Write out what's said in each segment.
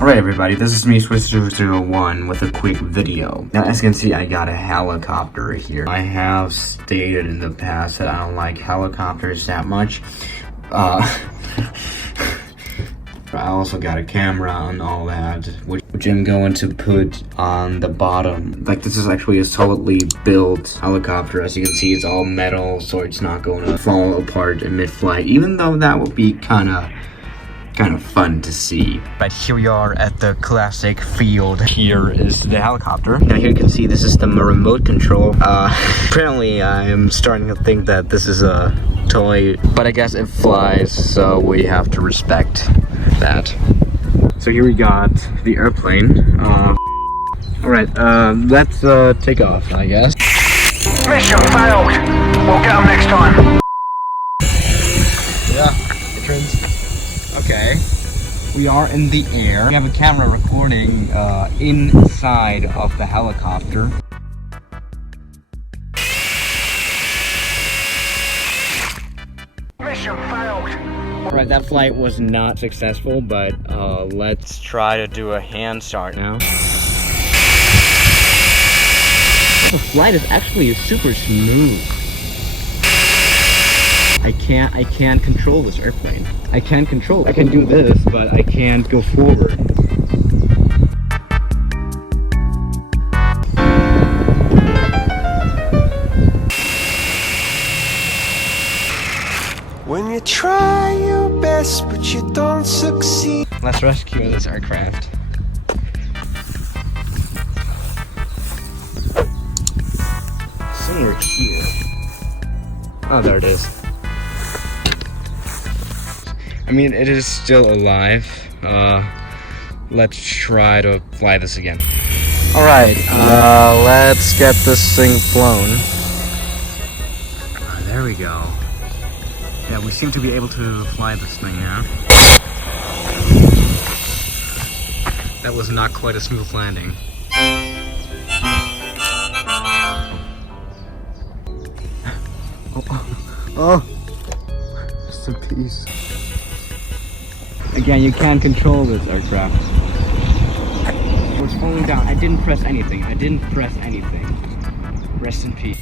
Alright everybody, this is me, Swiss001, with a quick video. Now as you can see, I got a helicopter here. I have stated in the past that I don't like helicopters that much. I also got a camera and all that, which I'm going to put on the bottom. Like, this is actually a solidly built helicopter. As you can see, it's all metal, so it's not going to fall apart in mid-flight, even though that would be kind of fun to see. But here we are at the classic field. Here is the helicopter. Now here you can see this is the remote control. Apparently I'm starting to think that this is a toy, but I guess it flies, so we have to respect that. So here we got the airplane. Alright, let's take off, I guess. Mission failed. We'll get them next time. Yeah, it turns. Okay, we are in the air. We have a camera recording inside of the helicopter. Mission failed. Alright, that flight was not successful, but let's try to do a hand start now. The flight is actually super smooth. I can't control this airplane. I can do this, but I can't go forward. When you try your best, but you don't succeed. Let's rescue this aircraft. Somewhere here. Oh, there it is. I mean, it is still alive. Let's try to fly this again. Alright, let's get this thing flown. There we go. Yeah, we seem to be able to fly this thing now. That was not quite a smooth landing. Oh, just a piece. Again, you can't control this aircraft. It was falling down. I didn't press anything. Rest in peace.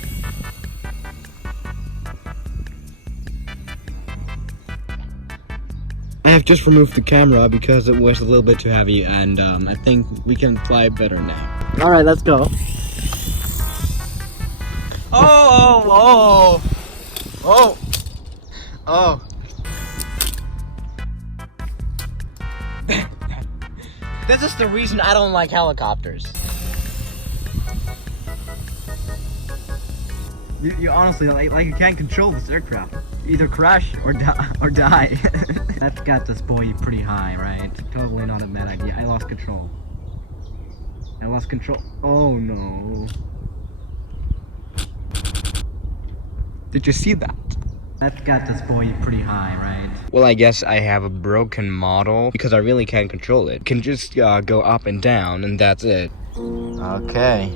I have just removed the camera because it was a little bit too heavy, and I think we can fly better now. Alright, let's go. Oh! This is the reason I don't like helicopters. You honestly, like you can't control this aircraft. You either crash or die. That's got this boy pretty high, right? Totally not a bad idea. I lost control. Oh no. Did you see that? That got this boy pretty high, right? Well, I guess I have a broken model because I really can't control it. Can just go up and down, and that's it. Okay.